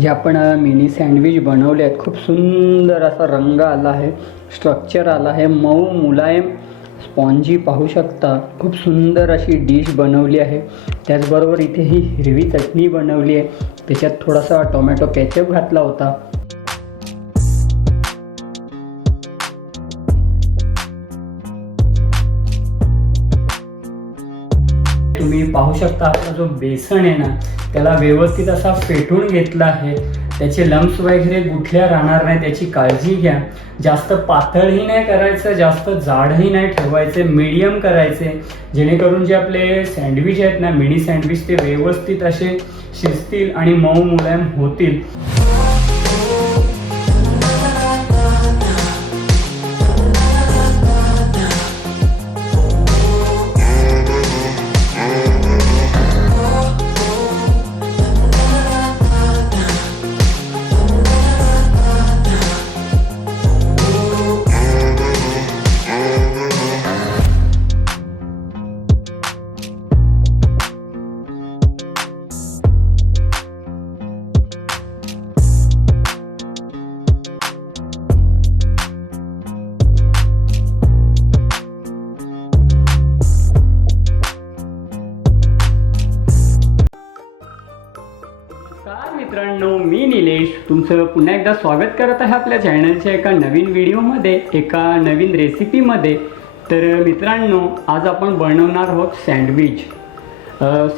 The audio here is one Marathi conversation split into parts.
जे आपण मिनी सँडविच बनवले आहेत. खूप सुंदर असा रंग आला आहे स्ट्रक्चर आला आहे. मऊ मुलायम स्पॉन्जी पाहू शकता. खूप सुंदर अशी डिश बनवली आहे. त्याचबरोबर इथे ही हिरवी चटणी बनवली आहे. त्याच्यात थोडासा टोमॅटो केचप घातला होता. तुम्ही पाहू शकता आपला जो बेसन आहे ना त्याला व्यवस्थित असा फेटून घेतला आहे. त्याचे लम्स वगैरे गुठल्या राहणार नाही त्याची काळजी घ्या. जास्त पातळही नाही करायचं जास्त जाडही नाही ठेवायचे मीडियम करायचे. जेणेकरून जे आपले सँडविच आहेत ना मिनी सँडविच ते व्यवस्थित असे शिजतील आणि मऊ मुलायम होतील. मित्रांनो मी निलेश तुमचं पुन्हा एकदा स्वागत करत आहे आपल्या चॅनलच्या एका नवीन व्हिडिओमध्ये एका नवीन रेसिपीमध्ये. तर मित्रांनो आज आपण बनवणार आहोत सँडविच.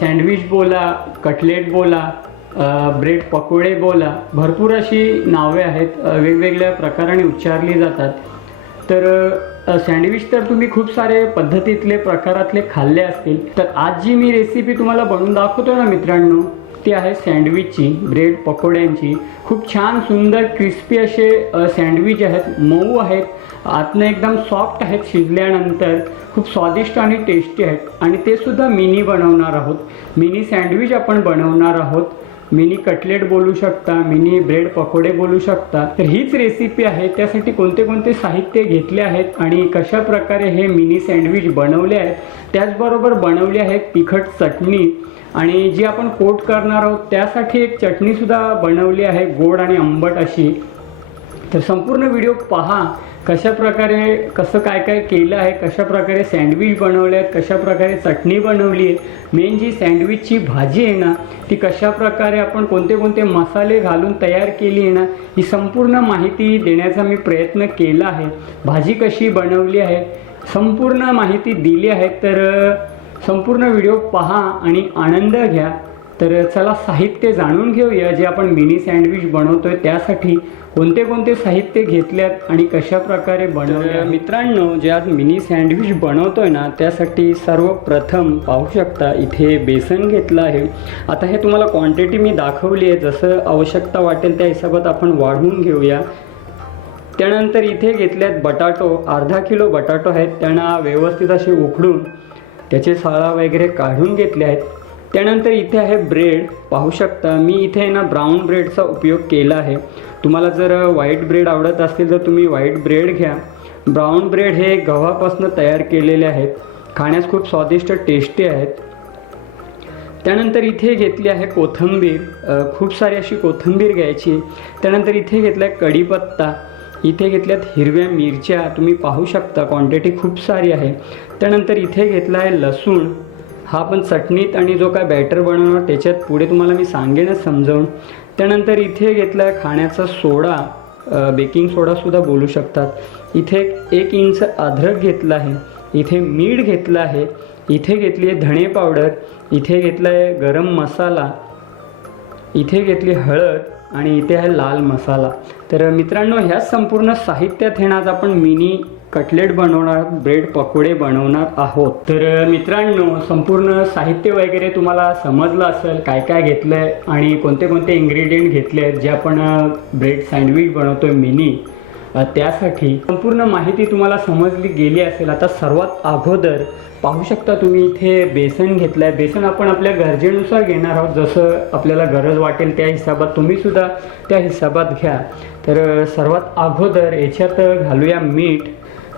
सँडविच बोला कटलेट बोला ब्रेड पकोडे बोला भरपूर अशी नावे आहेत वेगवेगळ्या प्रकाराने उच्चारली जातात. तर सँडविच तर तुम्ही खूप सारे पद्धतीतले प्रकारातले खाल्ले असतील. तर आज जी मी रेसिपी तुम्हाला बनवून दाखवतो ना मित्रांनो रेसिपी आहे सँडविचची ब्रेड पकोड्यांची. खूप छान सुंदर क्रिस्पी असे सँडविच आहेत मऊ आहेत. आतनं एकदम सॉफ्ट आहेत शिजल्यानंतर. खूप स्वादिष्ट आणि टेस्टी आहेत. आणि ते सुद्धा मिनी बनवणार आहोत. मिनी सँडविच आपण बनवणार आहोत. मिनी कटलेट बोलू शकता मिनी ब्रेड पकोडे बोलू शकता. तर हीच रेसिपी आहे. त्यासाठी कोणते कोणते साहित्य घेतले आहेत आणि कशा प्रकारे हे मिनी सँडविच बनवले आहेत त्याचबरोबर बनवले आहेत तिखट चटणी. आणि जी आपण कोट करणार आहोत त्यासाठी एक चटणीसुद्धा बनवली आहे गोड आणि आंबट अशी. तर संपूर्ण व्हिडिओ पहा कशा प्रकारे कसं काय काय केलं आहे कशा प्रकारे सँडविच बनवले आहेत कशा प्रकारे चटणी बनवली आहे. मेन जी सँडविचची भाजी आहे ना ती कशा प्रकारे आपण कोणते कोणते मसाले घालून तयार केली आहे ना ही संपूर्ण माहिती देण्याचा मी प्रयत्न केला आहे. भाजी कशी बनवली आहे संपूर्ण माहिती दिली आहे. तर संपूर्ण व्हिडिओ पहा आणि आनंद घ्या. तर चला साहित्य जाणून घेऊया. जे आपण मिनी सँडविच बनवतोय त्यासाठी कोणते कोणते साहित्य घेतल्यात आणि कशा प्रकारे बनवले मित्रांनो जे आज मिनी सँडविच बनवतोय ना त्यासाठी सर्वप्रथम पाहू शकता इथे बेसन घेतलं आहे. आता हे तुम्हाला क्वांटिटी मी दाखवली आहे. जसं आवश्यकता वाटेल त्या हिशोबात आपण वाढवून घेऊया. त्यानंतर इथे घेतल्यात बटाटो. अर्धा किलो बटाटो आहेत. त्यांना व्यवस्थित असे उकडून त्याचे साळा वगैरे काढून घेतले आहेत. त्यानंतर इथे आहे ब्रेड. पाहू शकता मी इथे ना ब्राऊन ब्रेडचा उपयोग केला आहे. तुम्हाला जर व्हाईट ब्रेड आवडत असतील तर तुम्ही व्हाईट ब्रेड घ्या. ब्राऊन ब्रेड हे गव्हापासून तयार केलेले आहेत. खाण्यास खूप स्वादिष्ट टेस्टी आहेत. त्यानंतर इथे घेतली आहे कोथिंबीर. खूप सारी अशी कोथिंबीर घ्यायची. त्यानंतर इथे घेतला आहे कढीपत्ता. इथे घेतल्यात हिरव्या मिरच्या. तुम्ही पाहू शकता क्वांटिटी खूप सारी आहे. त्यानंतर इथे घेतला आहे लसूण. हा पण चटणीत आणि जो काय बॅटर बनवणार त्याच्यात पुढे तुम्हाला मी सांगेनच समजावून. त्यानंतर इथे घेतला आहे खाण्याचा सोडा बेकिंग सोडासुद्धा बोलू शकतात. इथे एक इंच अद्रक घेतला आहे इथे मीठ घेतलं आहे इथे घेतली आहे धणे पावडर इथे घेतला आहे गरम मसाला इथे घेतली हळद आणि इथे आहे लाल मसाला. तर मित्रांनो ह्या संपूर्ण साहित्यात येणार आपण मिनी कटलेट बनवणार ब्रेड पकोडे बनवणार आहोत. तर मित्रांनो संपूर्ण साहित्य वगैरे तुम्हाला समजलं असेल काय काय घेतलं आहे आणि कोणते कोणते इन्ग्रेडियंट घेतले आहेत जे आपण ब्रेड सँडविच बनवतोय मिनी त्यासाठी संपूर्ण माहिती तुम्हाला समजली गेली असेल. आता सर्वात अगोदर पाहू शकता तुम्ही इथे बेसन घेतलं आहे बेसन आपण आपल्या गरजेनुसार घेणार आहोत. जसं आपल्याला गरज वाटेल त्या हिशोबात तुम्हीसुद्धा त्या हिशोबात घ्या. तर सर्वात अगोदर याच्यात घालूया मीठ.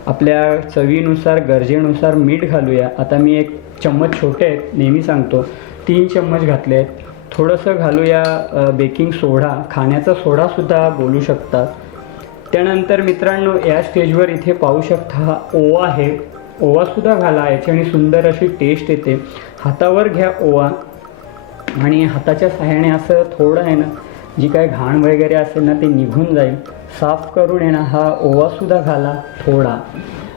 आपल्या चवीनुसार गरजेनुसार मीठ घालूया. आता मी एक चम्मच छोटे आहेत नेहमी सांगतो. तीन चम्मच घातले आहेत. थोडंसं घालूया बेकिंग सोडा. खाण्याचा सोडासुद्धा बोलू शकतात त्यानंतर मित्रांनो या स्टेजवर इथे पाहू शकता हा ओवा आहे. ओवासुद्धा घाला याच्याने सुंदर अशी टेस्ट येते. हातावर घ्या ओवा. आणि हाताच्या सहाय्याने असं थोडं आहे ना जी काय घाण वगैरे असेल ना ते निघून जाईल. साफ करून येणं हा ओवासुद्धा घाला थोडा.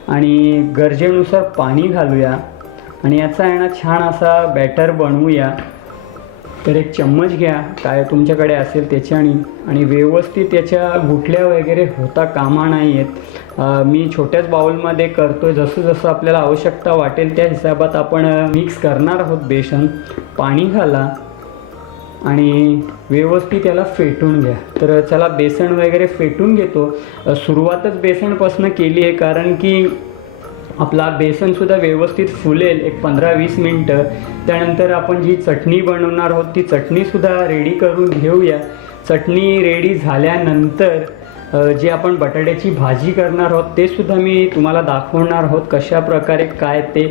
आणि गरजेनुसार पाणी घालूया. आणि याचा आहे ना छान असा बॅटर बनवूया. तर एक चम्मच घ्या काय तुमच्याकडे असेल त्याच्याने. आणि व्यवस्थित त्याच्या गुठल्या वगैरे होता कामा नाही आहेत मी छोट्याच बाउलमध्ये करतो जसं जसं आपल्याला आवश्यकता वाटेल त्या हिशोबात आपण मिक्स करणार आहोत बेसन. पाणी घाला. आणि व्यवस्थित याला फेटून घ्या. तर चला बेसन वगैरे फेटून घेतो. सुरुवातच बेसनपासून केली आहे कारण की आपला बेसनसुद्धा व्यवस्थित फुलेल एक पंधरा वीस मिनटं. त्यानंतर आपण जी चटणी बनवणार आहोत ती चटणीसुद्धा रेडी करून घेऊया. चटणी रेडी झाल्यानंतर जी आपण बटाट्याची भाजी करणार आहोत ते सुद्धा मी तुम्हाला दाखवणार आहोत कशा प्रकारे काय ते.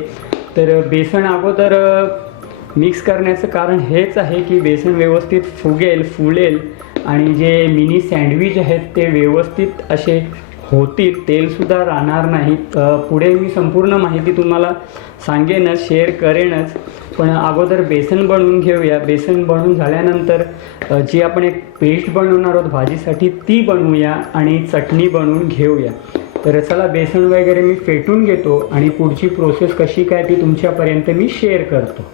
तर बेसन अगोदर मिक्स करण्याचं कारण हेच आहे की बेसन व्यवस्थित फुगेल फुलेल आणि जे मिनी सँडविच आहेत ते व्यवस्थित असे होतील तेलसुद्धा राहणार नाही. पुढे मी संपूर्ण माहिती तुम्हाला सांगेनच शेअर करेनच. पण अगोदर बेसन बनवून घेऊया. बेसन बनवून झाल्यानंतर जी आपण एक पेस्ट बनवणार आहोत भाजीसाठी ती बनवूया आणि चटणी बनवून घेऊया. तर चला बेसन वगैरे मी फेटून घेतो आणि पुढची प्रोसेस कशी काय ती तुमच्यापर्यंत मी शेअर करतो.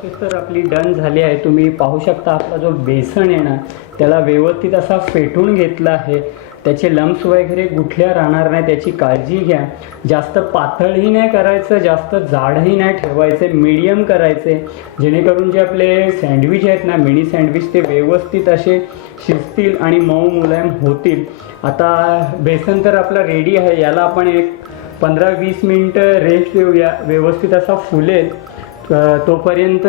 प्रोसेस तर आपली डन झाली आहे. तुम्ही पाहू शकता आपला जो बेसन आहे ना त्याला व्यवस्थित असा फेटून घेतला आहे. त्याचे लम्स वगैरे गुठल्या राहणार नाही त्याची काळजी घ्या. जास्त पातळही नाही करायचं जास्त जाडही नाही ठेवायचे मीडियम करायचे. जेणेकरून जे आपले सँडविच आहेत ना मिनी सँडविच ते व्यवस्थित असे शिजतील आणि मऊ मुलायम होतील. आता बेसन तर आपला रेडी आहे याला आपण एक पंधरा वीस मिनटं रेस्ट देऊया. व्यवस्थित असा फुलेल. तोपर्यंत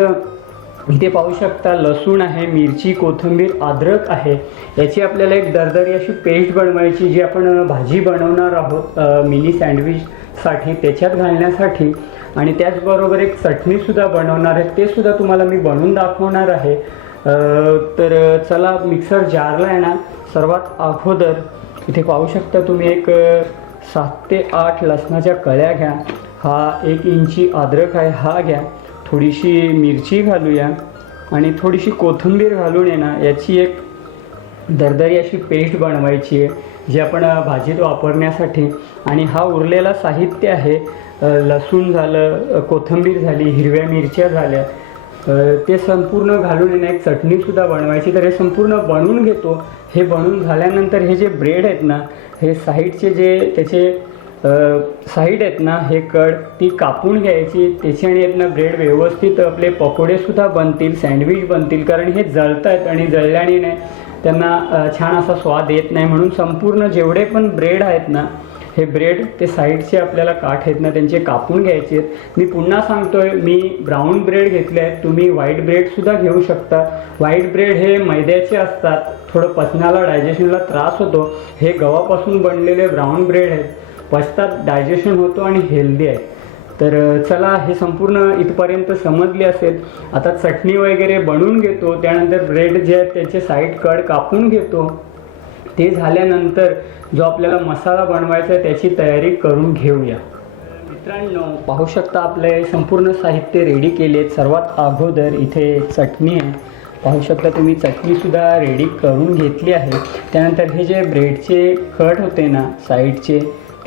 इथे पाहू शकता लसूण आहे मिरची कोथिंबीर अद्रक आहे. याची आपल्याला एक दरदरी अशी पेस्ट बनवायची जी आपण भाजी बनवणार आहोत मिनी सँडविचसाठी त्याच्यात घालण्यासाठी. आणि त्याचबरोबर एक चटणीसुद्धा बनवणार आहे. ते सुद्धा तुम्हाला मी बनवून दाखवणार आहे. तर चला मिक्सर जारला येणार सर्वात अगोदर इथे पाहू शकता तुम्ही एक सात ते आठ लसणाच्या कळ्या घ्या. हा एक इंची अद्रक आहे हा घ्या. थोडीशी मिरची घालूया आणि थोडीशी कोथिंबीर घालून आहे ना याची एक दरदरी अशी पेस्ट बनवायची आहे जी आपण भाजीत वापरण्यासाठी. आणि हा उरलेला साहित्य आहे लसूण झालं कोथिंबीर झाली हिरव्या मिरच्या झाल्या. ते संपूर्ण घालून येणं ना एक चटणीसुद्धा बनवायची. तर हे संपूर्ण बनवून घेतो. हे बनवून झाल्यानंतर हे जे ब्रेड आहेत ना हे साईडचे जे त्याचे साईड आहेत ना हे कड ती कापून घ्यायची त्याच्याने आहेत ना ब्रेड व्यवस्थित आपले पकोडेसुद्धा बनतील सँडविच बनतील कारण हे जळत आहेत आणि जळल्याने नाही त्यांना छान असा स्वाद येत नाही म्हणून संपूर्ण जेवढे पण ब्रेड आहेत ना हे ब्रेड ते साईडचे आपल्याला काठ आहेत ना त्यांचे कापून घ्यायचे आहेत. मी पुन्हा सांगतोय मी ब्राऊन ब्रेड घेतले आहेत तुम्ही व्हाईट ब्रेडसुद्धा घेऊ शकता. व्हाईट ब्रेड हे मैद्याचे असतात थोडं पचनाला डायजेशनला त्रास होतो. हे गव्हापासून बनलेले ब्राऊन ब्रेड आहेत. पचतात डायजेशन होतो आणि हेल्दी आहे. तर चला हे संपूर्ण इथपर्यंत समजले असेल. आता चटणी वगैरे बनवून घेतो त्यानंतर ब्रेड जे आहेत त्याचे साईड कड कापून घेतो. ते झाल्यानंतर जो आपल्याला मसाला बनवायचा आहे त्याची तयारी करून घेऊया. मित्रांनो पाहू शकता आपले संपूर्ण साहित्य रेडी केले सर्वात अगोदर इथे चटणी आहे. पाहू शकता तुम्ही चटणीसुद्धा रेडी करून घेतली आहे. त्यानंतर हे जे ब्रेडचे कट होते ना साईडचे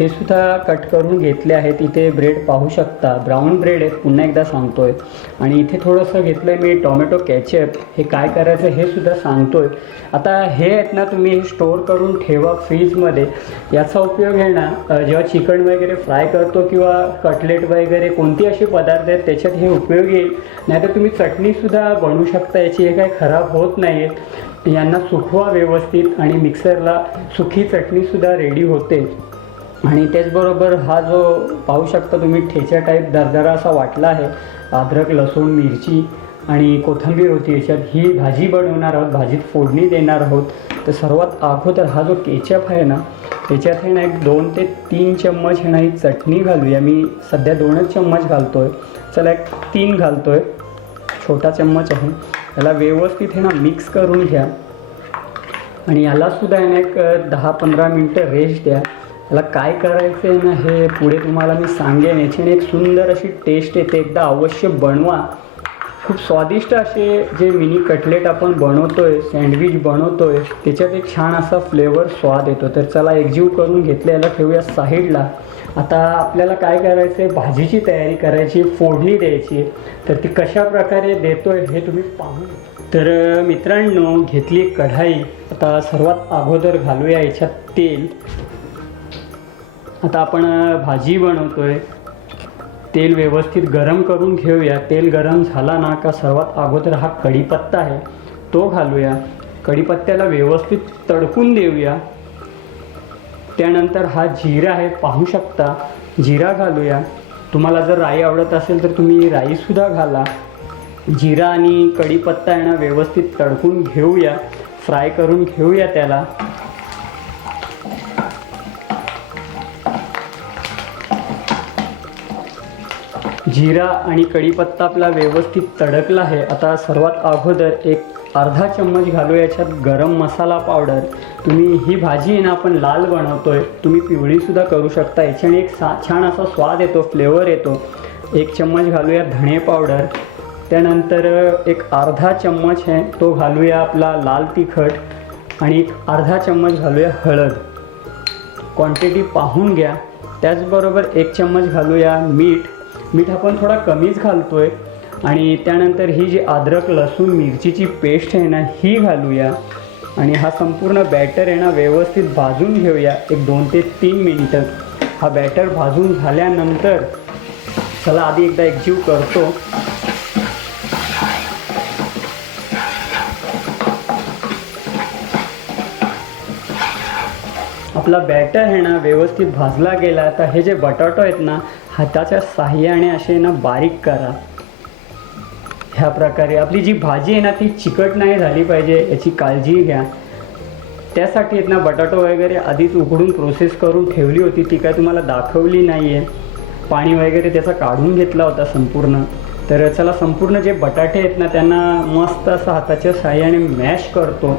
ते सुद्धा कट करून घेतले आहेत. इथे ब्रेड पाहू शकता. ब्राऊन ब्रेड आहेत. पुन्हा एकदा सांगतोय. आणि इथे थोडंसं घेतलं आहे मी टोमॅटो कॅचअप हे काय करायचं हे सुद्धा सांगतोय. आता हे आहेत ना तुम्ही स्टोअर करून ठेवा फ्रीजमध्ये याचा उपयोग आहे ना जेव्हा चिकन वगैरे फ्राय करतो किंवा कटलेट वगैरे कोणती असे पदार्थ आहेत त्याच्यात हे उपयोग येईल. नाहीतर तुम्ही चटणीसुद्धा बनवू शकता. याची हे काही खराब होत नाही आहेत यांना सुकवा व्यवस्थित आणि मिक्सरला सुखी चटणीसुद्धा रेडी होते. आणि त्याचबरोबर हा जो पाहू शकता तुम्ही ठेच्या टाईप दरदरा असा वाटला आहे अद्रक लसूण मिरची आणि कोथिंबीर होती याच्यात ही भाजी बनवणार आहोत भाजीत फोडणी देणार आहोत. तर सर्वात अगोदर हा जो केचप आहे ना त्याच्यात हे ना एक दोन ते तीन चम्मच हे ना ही चटणी घालूया. मी सध्या दोनच चम्मच घालतो आहे चला एक तीन घालतो आहे छोटा चम्मच आहे. याला व्यवस्थित हे ना मिक्स करून घ्या. आणि यालासुद्धा आहे ना एक दहा पंधरा मिनटं रेस्ट द्या. याला काय करायचं आहे ना हे पुढे तुम्हाला मी सांगेन. याच्याने एक सुंदर अशी टेस्ट येते. एकदा अवश्य बनवा. खूप स्वादिष्ट असे जे मिनी कटलेट आपण बनवतोय सँडविच बनवतोय त्याच्यात एक छान असा फ्लेवर स्वाद येतो. तर चला एकजीव करून घेतलं याला ठेवूया साईडला आता आपल्याला काय करायचं आहे भाजीची तयारी करायची फोडणी द्यायची. तर ती कशा प्रकारे देतोय हे तुम्ही पाहू तर मित्रांनो घेतली कढाई. आता सर्वात अगोदर घालूया याच्यात तेल. आता आपण भाजी भाजी बनवतोय. तेल व्यवस्थित गरम करून घेऊया. तेल गरम झाला ना का सर्वात अगोदर हा कढीपत्ता आहे तो घालूया. कढीपत्त्याला व्यवस्थित तडकून देऊया. त्यानंतर हा जिरा आहे पाहू शकता. जिरा घालूया. तुम्हाला जर राई आवडत असेल तर तुम्ही राईसुद्धा घाला. जिरा आणि कढीपत्ता आहे ना व्यवस्थित तडकून घेऊया. फ्राय करून घेऊया त्याला. जिरा आणि कढीपत्ता आपला व्यवस्थित तडकला आहे. आता सर्वात अगोदर एक अर्धा चम्मच घालू याच्यात गरम मसाला पावडर तुम्ही ही भाजी आहे ना आपण लाल बनवतोय. तुम्ही पिवळीसुद्धा करू शकता. याच्याने एक सा छान असा स्वाद येतो फ्लेवर येतो. एक चम्मच घालूया धणे पावडर त्यानंतर एक अर्धा चम्मच आहे तो घालूया आपला लाल तिखट. आणि एक अर्धा चम्मच घालूया हळद. क्वांटिटी पाहून घ्या. त्याचबरोबर एक चम्मच घालूया मीठ. मीठ आपण थोडा कमीच घालतोय. आणि त्यानंतर ही जी अद्रक लसूण मिरचीची पेस्ट आहे ना ही घालूया. आणि हा संपूर्ण बॅटर आहे ना व्यवस्थित भाजून घेऊया. एक दोन ते तीन मिनटं. हा बॅटर भाजून झाल्यानंतर चला आधी एकदा एकजीव करतो. आपला बॅटर आहे ना व्यवस्थित भाजला गेला. तर हे जे बटाटो आहेत ना हाताच्या साह्याने असे ना बारीक करा. ह्या प्रकारे आपली जी भाजी आहे ना ती चिकट नाही झाली पाहिजे याची काळजी घ्या. त्यासाठी आहेत ना बटाटो वगैरे आधीच उघडून प्रोसेस करून ठेवली होती ती काय तुम्हाला दाखवली नाही आहे पाणी वगैरे त्याचा काढून घेतला होता संपूर्ण. तर चला संपूर्ण जे बटाटे आहेत ना त्यांना मस्त असं हाताच्या साह्याने मॅश करतो.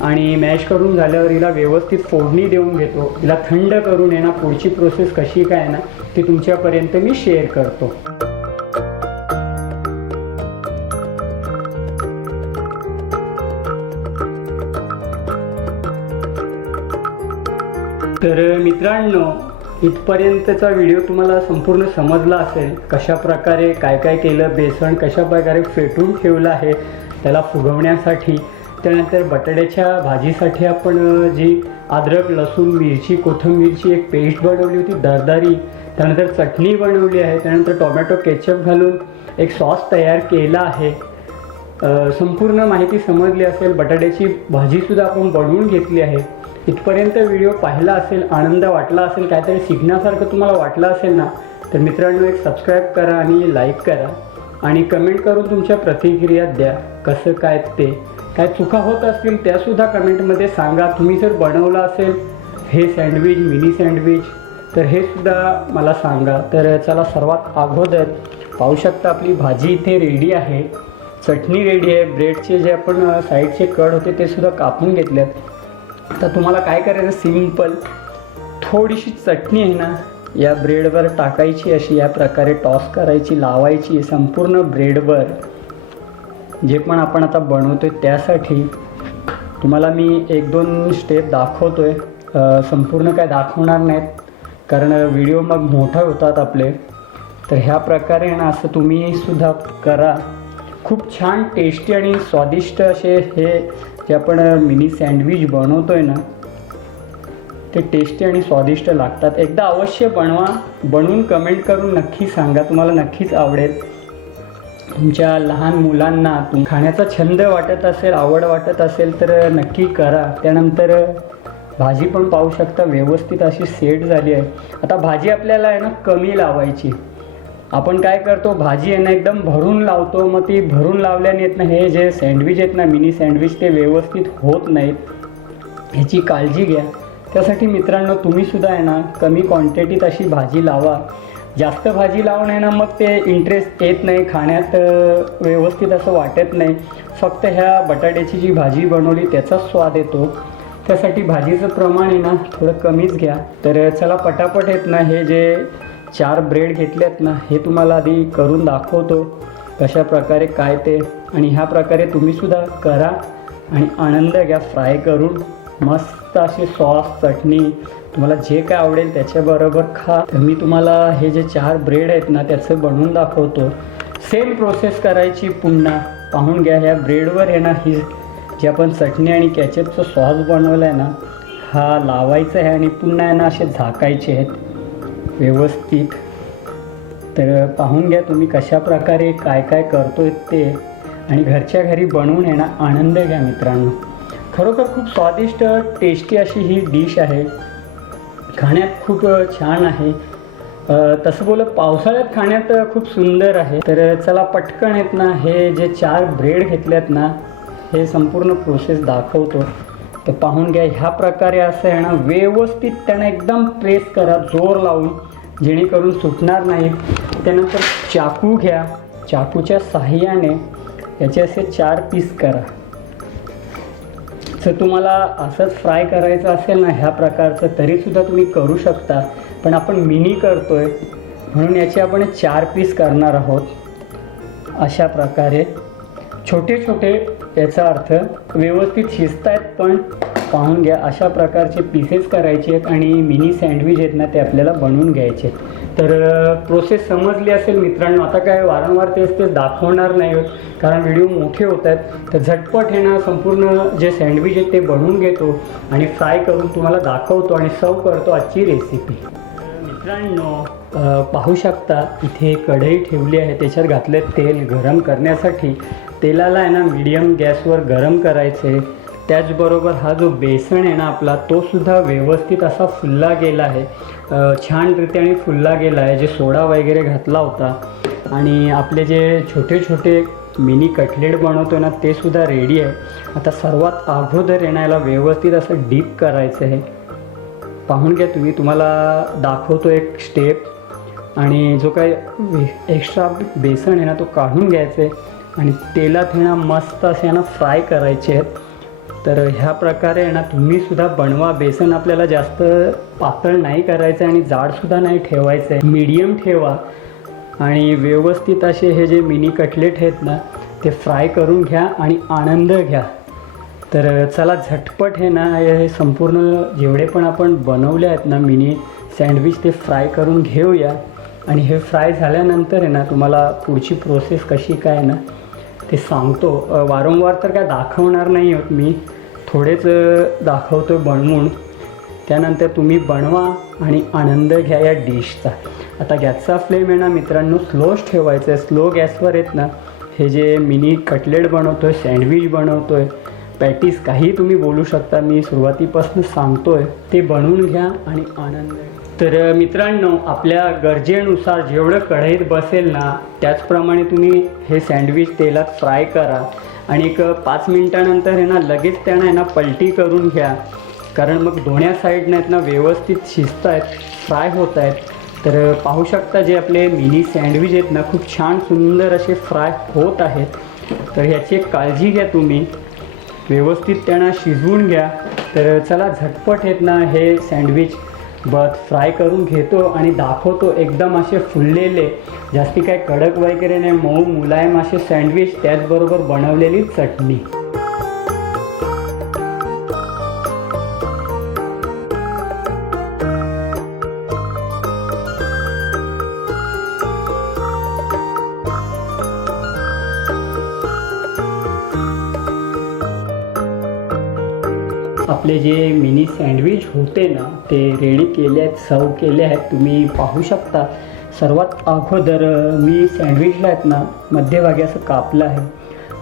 आणि मॅश करून झाल्यावर हिला व्यवस्थित फोडणी देऊन घेतो. हिला थंड करून आहे ना पुढची प्रोसेस कशी काय आहे ना ती तुमच्यापर्यंत मी शेअर करतो. तर मित्रांनो इथपर्यंतचा व्हिडिओ तुम्हाला संपूर्ण समजला असेल कशा प्रकारे काय काय केलं बेसन कशा प्रकारे फेटून ठेवलं आहे त्याला फुगवण्यासाठी. त्यानंतर बटाट्याच्या भाजीसाठी आपण जी अद्रक लसूण मिरची कोथिंबीरची एक पेस्ट बनवली होती दरदारी. त्यानंतर चटणी बनवली आहे. त्यानंतर टोमॅटो केचप घालून एक सॉस तयार केला आहे. संपूर्ण माहिती समजली असेल. बटाट्याची भाजीसुद्धा आपण बनवून घेतली आहे. इथपर्यंत व्हिडिओ पाहिला असेल आनंद वाटला असेल काहीतरी शिकण्यासारखं तुम्हाला वाटलं असेल ना तर मित्रांनो एक सबस्क्राईब करा आणि लाईक करा. आणि कमेंट करून तुमच्या प्रतिक्रिया द्या. कसं काय ते? काय चुका होत असतील त्यासुद्धा कमेंटमध्ये सांगा. तुम्ही जर बनवलं असेल हे सँडविच मिनी सँडविच तर हे सुद्धा मला सांगा. तर चला सर्वात अगोदर पाहू शकता आपली भाजी इथे रेडी आहे. चटणी रेडी आहे. ब्रेडचे जे आपण साईडचे कड होते ते सुद्धा कापून घेतलेत. तर तुम्हाला काय करायचं? सिंपल थोडीशी चटणी आहे ना या ब्रेडवर टाकायची अशी या प्रकारे टॉस करायची लावायची संपूर्ण ब्रेडवर जे पण आपण आता बनवतो आहे त्यासाठी तुम्हाला मी एक दोन स्टेप दाखवतो आहे संपूर्ण काय दाखवणार नाहीत. कारण व्हिडिओ मग मोठा होतात आपले. तर ह्या प्रकारे ना असं तुम्ही सुद्धा करा. खूप छान टेस्टी आणि स्वादिष्ट असे हे जे आपण मिनी सँडविच बनवतो आहे ना ते टेस्टी आणि स्वादिष्ट लागतात. एकदा अवश्य बनवा. बनवून कमेंट करून नक्की सांगा. तुम्हाला नक्कीच आवडेल. तुमच्या लहान मुलांना तुम खाण्याचा छंद वाटत असेल आवड वाटत असेल तर नक्की करा. त्यानंतर भाजी पण पाहू शकता व्यवस्थित अशी सेट झाली आहे. आता भाजी आपल्याला आहे ना कमी लावायची. आपण काय करतो भाजी आहे ना एकदम भरून लावतो. मग ती भरून लावल्याने येत ना हे जे सँडविच आहेत ना मिनी सँडविच ते व्यवस्थित होत नाहीत. ह्याची काळजी घ्या. त्यासाठी मित्रांनो तुम्हीसुद्धा आहे ना कमी क्वांटिटीत अशी भाजी लावा. जास्त भाजी लावून आहे ना मग ते इंटरेस्ट येत नाही. खाण्यात व्यवस्थित असं वाटत नाही. फक्त ह्या बटाट्याची जी भाजी बनवली त्याचाच स्वाद येतो. त्यासाठी भाजीचं प्रमाण आहे ना थोडं कमीच घ्या. तर चला पटापट आहेत ना हे जे चार ब्रेड घेतलेत ना हे तुम्हाला आधी करून दाखवतो. कशा प्रकारे काय ते. आणि ह्या प्रकारे तुम्हीसुद्धा करा. आणि आनंद घ्या फ्राय करून. मस्त अशी सॉस चटणी तुम्हाला जे काय आवडेल त्याच्याबरोबर खा. तर मी तुम्हाला हे जे चार ब्रेड आहेत ना त्याचं बनवून दाखवतो. सेम प्रोसेस करायची पुन्हा. पाहून घ्या ह्या ब्रेडवर आहे ना ही जे आपण चटणी आणि कॅचअपचं सॉस बनवलं आहे ना हा लावायचा आहे आणि पुन्हा आहे ना असे झाकायचे आहेत. व्यवस्थित. तर पाहून घ्या तुम्ही कशा प्रकारे काय काय करतोय ते. आणि घरच्या घरी बनवून येणार आनंद घ्या मित्रांनो. खरोखर खूप स्वादिष्ट टेस्टी अशी ही डिश आहे. खाण्यात खूप छान आहे. तसं बोलत पावसाळ्यात खाण्यात खूप सुंदर आहे. तर चला पटकन आहेत ना हे जे चार ब्रेड घेतल्यात ना हे संपूर्ण प्रोसेस दाखवतो. तर पाहून घ्या ह्या प्रकारे असं आहे ना व्यवस्थित त्यांना एकदम प्रेस करा जोर लावून जेणेकरून सुटणार नाही. त्यानंतर चाकू घ्या. चाकूच्या साह्याने याचे असे चार पीस करा. जर तुम्हाला असंच फ्राय करायचं असेल ना ह्या प्रकारचं तरीसुद्धा तुम्ही करू शकता. पण आपण मिनी करतो आहे म्हणून याचे आपण चार पीस करणार आहोत. अशा प्रकारे. छोटे छोटे याचा अर्थ व्यवस्थित शिजत आहेत पण पाहून घ्या अशा प्रकारचे पीसेस करायचे आहेत आणि मिनी सँडविच आहेत ना ते आपल्याला बनवून घ्यायचे आहेत. तर प्रोसेस समजली असेल मित्रांनो. आता काय वारंवार तेच तेच दाखवणार नाही होत कारण व्हिडिओ मोठे होत आहेत. तर झटपट हे ना संपूर्ण जे सँडविच आहेत ते बनवून घेतो आणि फ्राय करून तुम्हाला दाखवतो आणि सर्व करतो आजची रेसिपी मित्रांनो पाहू शकता इथे कढई ठेवली आहे. त्याच्यात घातले तेल गरम करण्यासाठी. तेलाला आहे ना मीडियम गॅसवर गरम करायचं आहे त्याचबरोबर हा जो बेसन आहे ना आपला तो सुद्धा व्यवस्थित असा फुलला गेला आहे. अ, छानरित्याने फुलला गेला आहे. जे सोडा वगैरे घातला होता आणि आपले जे छोटे छोटे मिनी कटलेट बनवतो ना ते सुद्धा रेडी आहे. आता सर्वात अगोदर येण्याला व्यवस्थित असं डीप करायचं आहे. पाहून घ्या तुम्ही तुम्हाला दाखवतो एक स्टेप आणि जो काही एक्स्ट्रा बेसन आहे ना तो काढून घ्यायचं आहे. आणि तेलात हे ना मस्त असे आहे ना फ्राय करायचे आहेत. तर ह्या प्रकारे आहे ना तुम्हीसुद्धा बनवा. बेसन आपल्याला जास्त पातळ नाही करायचं आहे आणि जाडसुद्धा नाही ठेवायचं आहे. मीडियम ठेवा. आणि व्यवस्थित असे हे जे मिनी कटलेट आहेत ना ते फ्राय करून घ्या आणि आनंद घ्या. तर चला झटपट हे ना हे संपूर्ण जेवढे पण आपण बनवले आहेत ना मिनी सँडविच ते फ्राय करून घेऊया. आणि हे फ्राय झाल्यानंतर आहे ना तुम्हाला पुढची प्रोसेस कशी काय आहे ना ते सांगतो. वारंवार तर काय दाखवणार नाही आहोत मी. थोडेच दाखवतो बनवून. त्यानंतर तुम्ही बनवा आणि आनंद घ्या या डिशचा. आता गॅसचा फ्लेम आहे ना मित्रांनो स्लोच ठेवायचा आहे. स्लो गॅसवर आहेत ना हे जे मिनी कटलेट बनवतो आहे सँडविच बनवतो आहे पॅटीस काही तुम्ही बोलू शकता. मी सुरुवातीपासून सांगतो आहे ते बनवून घ्या आणि आनंद तर मित्रांनो आपल्या गरजेनुसार जेवढं कढईत बसेल ना त्याचप्रमाणे तुम्ही हे सँडविच तेलात फ्राय करा. आणि एक पाच मिनटानंतर आहे ना लगेच त्यांना आहे ना पलटी करून घ्या. कारण मग धोण्या साईडनं आहेत ना व्यवस्थित शिजत आहेत फ्राय होत आहेत तर पाहू शकता जे आपले मिनी सँडविच आहेत ना खूप छान सुंदर असे फ्राय होत आहेत. तर ह्याची एक काळजी घ्या तुम्ही. व्यवस्थित त्यांना शिजवून घ्या. तर चला झटपट आहेत ना हे सँडविच बट फ्राय करून घेतो आणि दाखवतो. एकदम असे फुललेले जास्ती काय कडक वगैरे नाही मऊ मुलायम असे सँडविच त्याचबरोबर बनवलेली चटणी. आपले जे मिनी सँडविच होते ना ते रेडी केले आहेत सर्व केले आहेत. तुम्ही पाहू शकता. सर्वात अगोदर मी सँडविचला आहेत ना मध्यभागी असं कापलं आहे.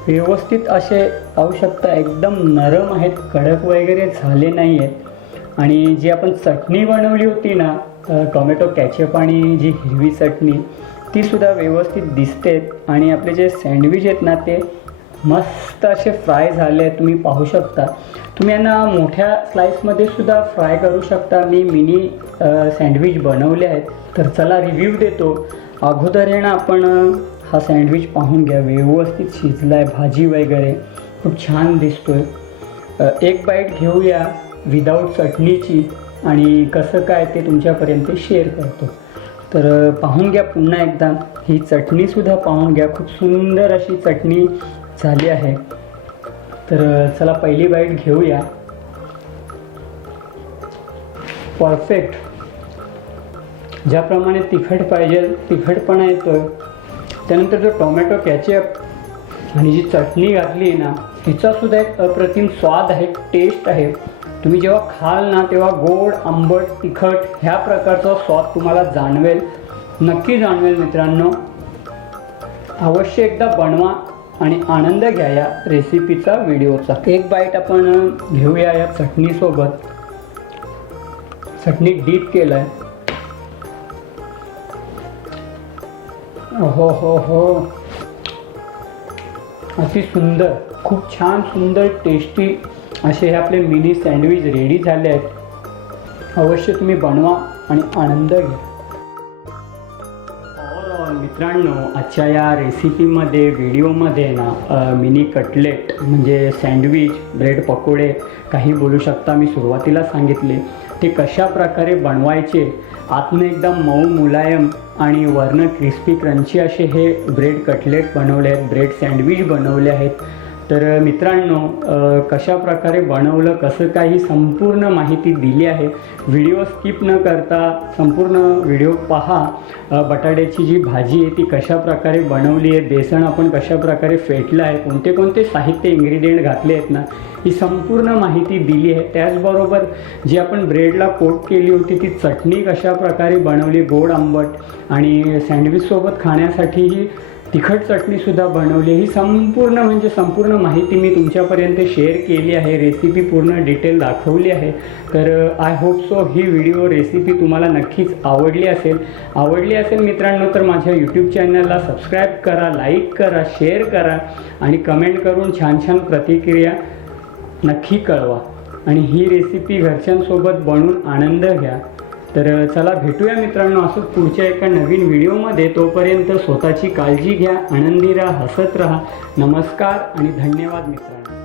व्यवस्थित असे पाहू शकता एकदम नरम आहेत कडक वगैरे झाले नाही आहेत आणि जी आपण चटणी बनवली होती ना टोमॅटो कॅचअप आणि जी हिरवी चटणी तीसुद्धा व्यवस्थित दिसते. आणि आपले जे सँडविच आहेत ना ते मस्त असे फ्राय झाले आहेत तुम्ही पाहू शकता. तुम्ही यांना मोठ्या स्लाईसमध्ये सुद्धा फ्राय करू शकता. मी मिनी सँडविच बनवले आहेत. तर चला रिव्ह्यू देतो. अगोदर येणं आपण हा सँडविच पाहून घ्या. व्यवस्थित शिजला आहे भाजी वगैरे. खूप छान दिसतो आहे एक बाईट घेऊया विदाऊट चटणीची आणि कसं काय ते तुमच्यापर्यंत शेअर करतो. तर पाहून घ्या पुन्हा एकदा. ही चटणीसुद्धा पाहून घ्या. खूप सुंदर अशी चटणी झाली आहे. तर चला पहिली बाईट घेऊया. परफेक्ट. ज्याप्रमाणे तिखट पाहिजे तिखटपणा येतो त्यानंतर जो टोमॅटो कॅचअप आणि जी चटणी घातली आहे ना तिचासुद्धा एक अप्रतिम स्वाद आहे टेस्ट आहे. तुम्ही जेव्हा खाल ना तेव्हा गोड आंबट तिखट ह्या प्रकारचा स्वाद तुम्हाला जाणवेल. नक्की जाणवेल मित्रांनो. अवश्य एकदा बनवा. आणि आनंद घ्या या रेसिपीचा व्हिडिओचा. एक बाईट आपण घेऊया या चटणीसोबत चटणी डीप केलं आहे हो हो. हो अति सुंदर खूप छान सुंदर टेस्टी असे हे आपले मिनी सँडविच रेडी झाले आहेत अवश्य तुम्ही बनवा आणि आनंद घ्या. मित्रांनो आजच्या या रेसिपीमध्ये व्हिडिओमध्ये ना मिनी कटलेट म्हणजे सँडविच ब्रेड पकोडे काही बोलू शकता मी सुरुवातीला सांगितले. ते कशा प्रकारे बनवायचे आतून एकदम मऊ मुलायम आणि वरनं क्रिस्पी क्रंची असे हे ब्रेड कटलेट बनवले आहेत ब्रेड सँडविच बनवले आहेत. तर मित्रांनो कशा प्रकारे बनवलं कसं काही संपूर्ण माहिती दिली आहे व्हिडिओ स्किप न करता संपूर्ण व्हिडिओ पहा. बटाट्याची जी भाजी आहे ती कशा प्रकारे बनवली आहे बेसन आपण कशा प्रकारे फेटलं आहे कोणते कोणते साहित्य इंग्रेडियंट घातले आहेत ना ही संपूर्ण माहिती दिली आहे. त्याचबरोबर जी आपण ब्रेडला कोट केली होती ती चटणी कशा प्रकारे बनवली गोड आंबट आणि सँडविचसोबत खाण्यासाठी ही तिखट चटणीसुद्धा बनवली. ही संपूर्ण म्हणजे संपूर्ण माहिती मी तुमच्यापर्यंत शेअर केली आहे. रेसिपी पूर्ण डिटेल दाखवली आहे. तर आय होप सो ही व्हिडिओ रेसिपी तुम्हाला नक्कीच आवडली असेल. आवडली असेल मित्रांनो तर माझ्या यूट्यूब चॅनलला सबस्क्राईब करा लाईक करा शेअर करा आणि कमेंट करून छान छान प्रतिक्रिया नक्की कळवा. आणि ही रेसिपी घरच्यांसोबत बनवून आनंद घ्या. तर चला भेटूया मित्रांनो असंच पुढच्या एका नवीन व्हिडिओमध्ये. तोपर्यंत स्वतःची काळजी घ्या आनंदी राहा हसत राहा. नमस्कार आणि धन्यवाद मित्रांनो.